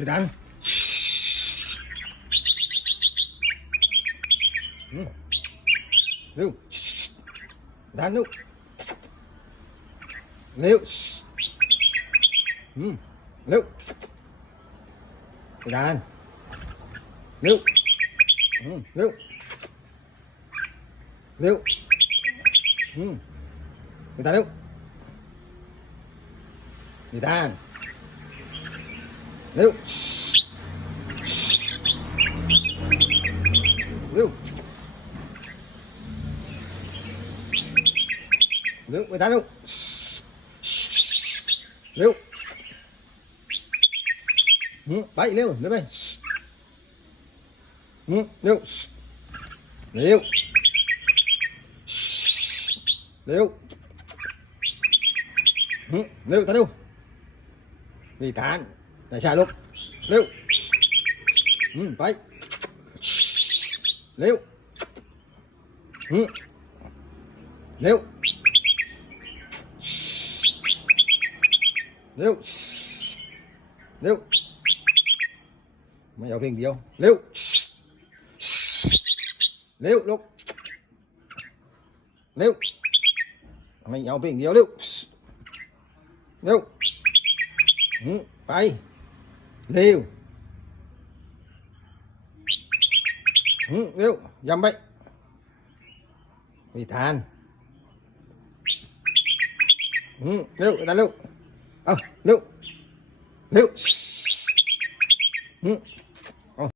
để đàn ừ. Lưu Đàn lưu Lưu để Lưu Người đàn Lưu ừ. Lưu Lưu ừ. Người ta Người ta Lưu Lưu Lưu người ta lưu Lưu ừ, Bay lưu Lưu bay ừ, Lưu Lưu Lưu ừ, Lưu ta lưu Vì tán Tại xài luôn. Lưu ừ, Bay Lưu ừ. Lưu Lưu Lưu Mày ở bình không? Lưu Lưu lúc Lưu Mày ở bình không? Lưu Lưu ừ, Bay liều ừ, liều dầm bệnh. Vì than. Ừ, liều than liều liều liều. Ờ,